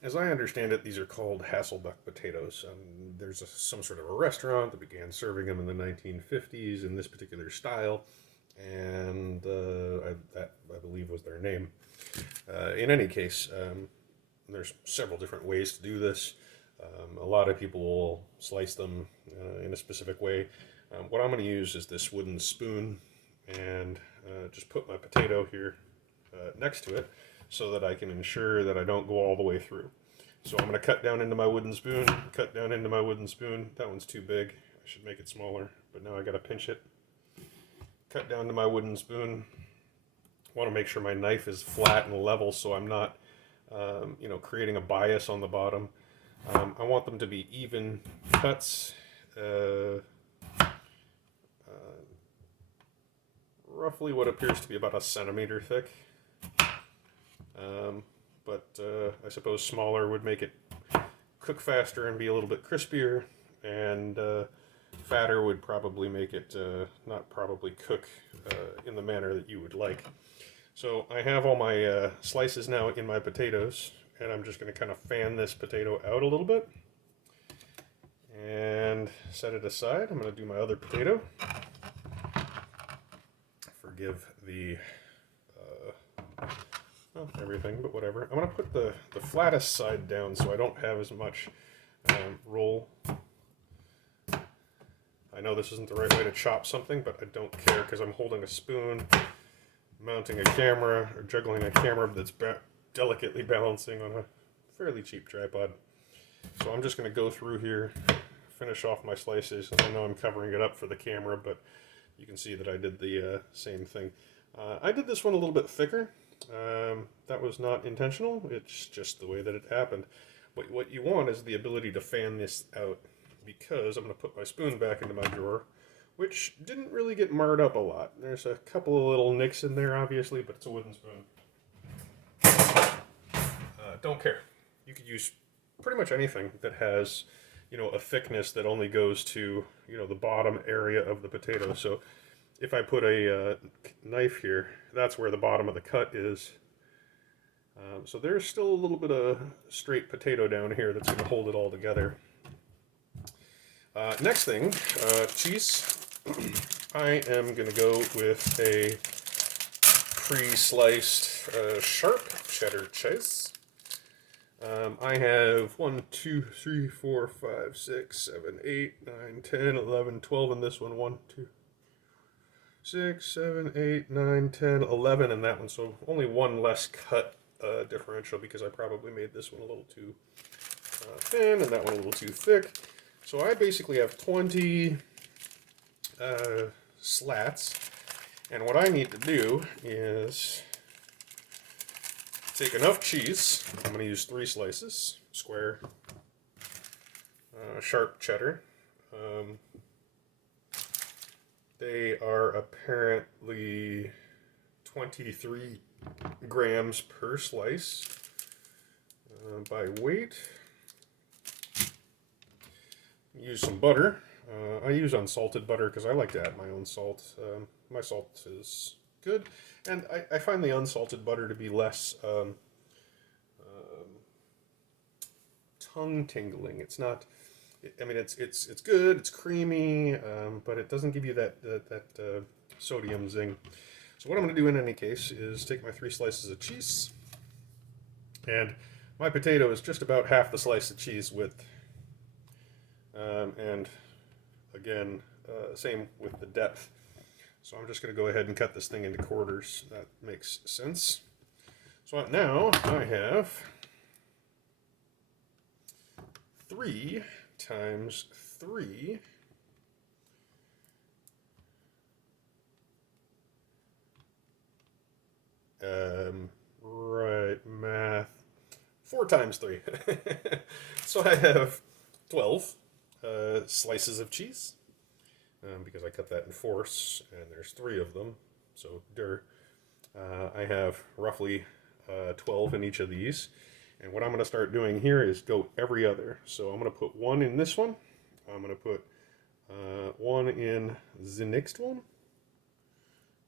As I understand it, these are called HasselBack potatoes. There's some sort of a restaurant that began serving them in the 1950s in this particular style, and that I believe was their name. In any case, there's several different ways to do this. A lot of people will slice them in a specific way. What I'm going to use is this wooden spoon and just put my potato here next to it so that I can ensure that I don't go all the way through. So I'm going to cut down into my wooden spoon, cut down into my wooden spoon. That one's too big. I should make it smaller, but now I got to pinch it. Cut down to my wooden spoon. Want to make sure my knife is flat and level so I'm not, creating a bias on the bottom. I want them to be even cuts, roughly what appears to be about a centimeter thick. But I suppose smaller would make it cook faster and be a little bit crispier, and fatter would probably make it not probably cook in the manner that you would like. So I have all my slices now in my potatoes, and I'm just going to kind of fan this potato out a little bit and set it aside. I'm going to do my other potato. Forgive the everything, but whatever. I'm going to put the flattest side down so I don't have as much roll. I know this isn't the right way to chop something, but I don't care because I'm holding a spoon, mounting a camera, or juggling a camera that's delicately balancing on a fairly cheap tripod. So I'm just going to go through here, finish off my slices. I know I'm covering it up for the camera, but you can see that I did the same thing. I did this one a little bit thicker. That was not intentional. It's just the way that it happened. What you want is the ability to fan this out, because I'm going to put my spoon back into my drawer, which didn't really get marred up a lot. There's a couple of little nicks in there, obviously, but it's a wooden spoon. Don't care. You could use pretty much anything that has, a thickness that only goes to, the bottom area of the potato. So if I put a knife here, that's where the bottom of the cut is. So there's still a little bit of straight potato down here that's going to hold it all together. Next thing, cheese. I am going to go with a pre-sliced sharp cheddar cheese. I have 1, 2, 3, 4, 5, 6, 7, 8, 9, 10, 11, 12 in this one. 1, 2, 6, 7, 8, 9, 10, 11 in that one. So only one less cut differential because I probably made this one a little too thin and that one a little too thick. So I basically have 20 slats. And what I need to do is take enough cheese. I'm going to use 3 slices, square, sharp cheddar. They are apparently 23 grams per slice by weight. Use some butter. I use unsalted butter because I like to add my own salt. My salt is good, and I find the unsalted butter to be less tongue tingling. It's not. I mean, it's good. It's creamy, but it doesn't give you that sodium zing. So what I'm going to do in any case is take my 3 slices of cheese, and my potato is just about half the slice of cheese width. And again, same with the depth. So I'm just going to go ahead and cut this thing into quarters. That makes sense. So now I have 3 times 3 right, math. 4 times 3. So I have 12 slices of cheese, because I cut that in fourths, and there's 3 of them, so I have roughly 12 in each of these, and what I'm going to start doing here is go every other. So I'm going to put 1 in this one, I'm going to put 1 in the next one.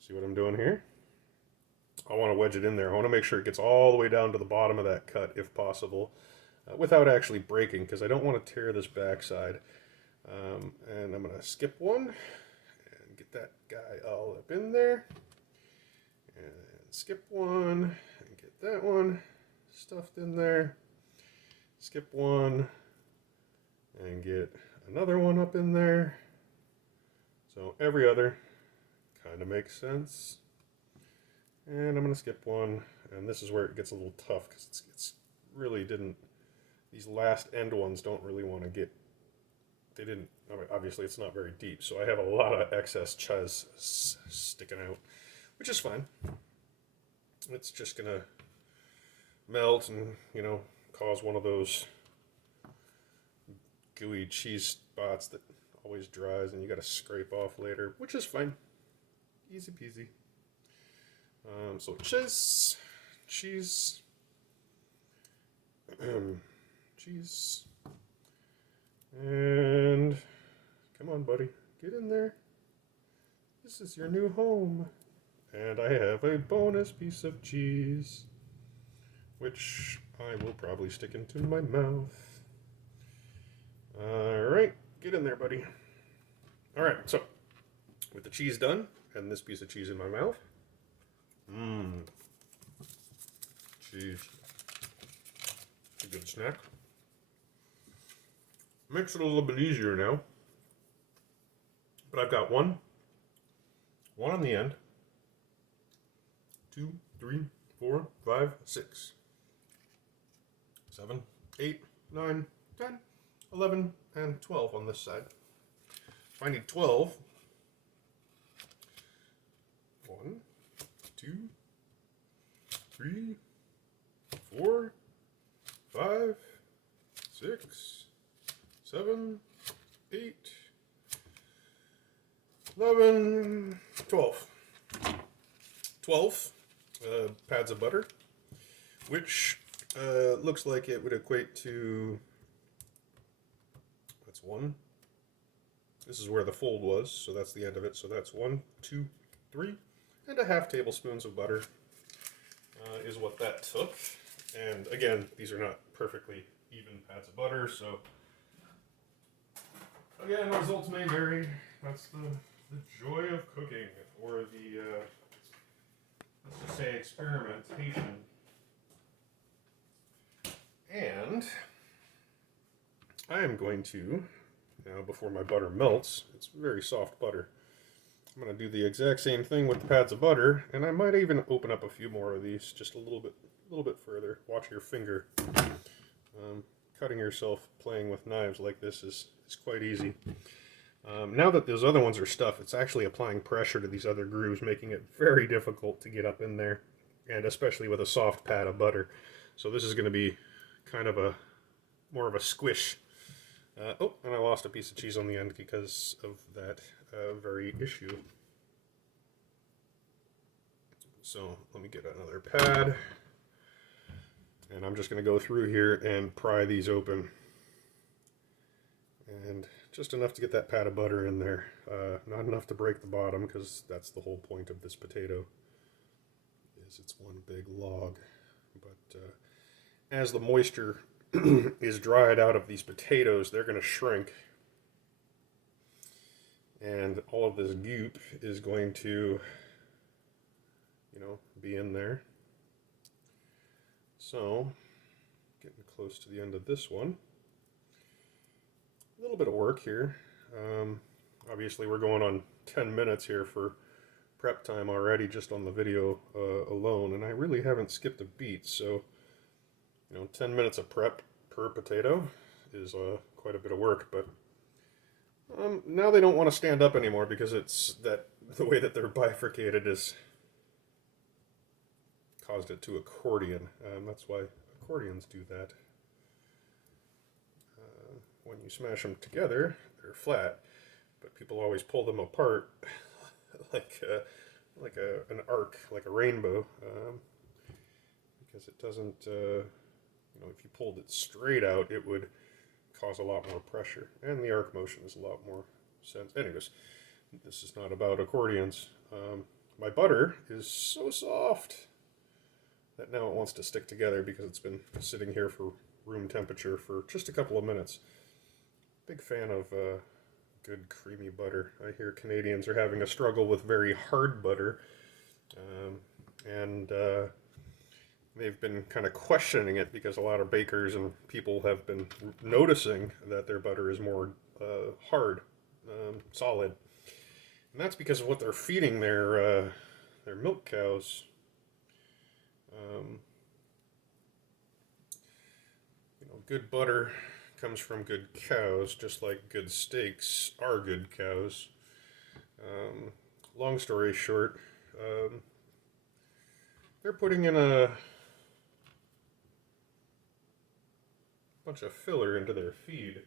See what I'm doing here? I want to wedge it in there. I want to make sure it gets all the way down to the bottom of that cut if possible, without actually breaking, because I don't want to tear this backside. And I'm going to skip one and get that guy all up in there. And skip one and get that one stuffed in there. Skip one and get another one up in there. So every other kind of makes sense. And I'm going to skip one, and this is where it gets a little tough, because it's really didn't, these last end ones don't really want to get, they didn't, I mean, obviously it's not very deep, so I have a lot of excess chuz sticking out, which is fine. It's just going to melt and, you know, cause one of those gooey cheese spots that always dries and you got to scrape off later, which is fine. Easy peasy. So cheese, cheese, and come on, buddy, get in there. This is your new home. And I have a bonus piece of cheese, which I will probably stick into my mouth. Alright, get in there, buddy. Alright, so with the cheese done and this piece of cheese in my mouth, cheese. It's a good snack. Makes it a little bit easier now. But I've got one on the end. 2, 3, 4, 5, 6, 7, 8, 9, 10, 11, and 12 on this side. If I need 12, 1, 2, 3, 4, 5, 6, 7, 8, 11, 12. 12 pads of butter, which looks like it would equate to, that's one. This is where the fold was, so that's the end of it. So that's 1, 2, 3, and a half tablespoons of butter is what that took. And again, these are not perfectly even pads of butter, so again, results may vary. That's the joy of cooking, or the let's just say experimentation. And I am going to, now before my butter melts, it's very soft butter, I'm going to do the exact same thing with the pads of butter, and I might even open up a few more of these just a little bit further. Watch your finger. Cutting yourself playing with knives like this is quite easy. Now that those other ones are stuffed, it's actually applying pressure to these other grooves, making it very difficult to get up in there, and especially with a soft pad of butter. So this is going to be kind of more of a squish. Oh, and I lost a piece of cheese on the end because of that very issue. So let me get another pad, and I'm just going to go through here and pry these open. And just enough to get that pat of butter in there. Not enough to break the bottom, because that's the whole point of this potato, is it's one big log. But as the moisture is dried out of these potatoes, they're going to shrink. And all of this goop is going to, you know, be in there. So, getting close to the end of this one. A little bit of work here. Obviously we're going on 10 minutes here for prep time already, just on the video alone, and I really haven't skipped a beat, so, you know, 10 minutes of prep per potato is quite a bit of work. But now they don't want to stand up anymore, because it's that the way that they're bifurcated has caused it to accordion. That's why accordions do that. When you smash them together, they're flat, but people always pull them apart like an arc, like a rainbow, because it doesn't, you know, if you pulled it straight out, it would cause a lot more pressure, and the arc motion is a lot more sense. Anyways, this is not about accordions. My butter is so soft. that now it wants to stick together because it's been sitting here for room temperature for just a couple of minutes. Big fan of good creamy butter. I hear Canadians are having a struggle with very hard butter, and they've been kind of questioning it because a lot of bakers and people have been noticing that their butter is more hard, solid, and that's because of what they're feeding their milk cows. Good butter comes from good cows, just like good steaks are good cows. Long story short, they're putting in a bunch of filler into their feed.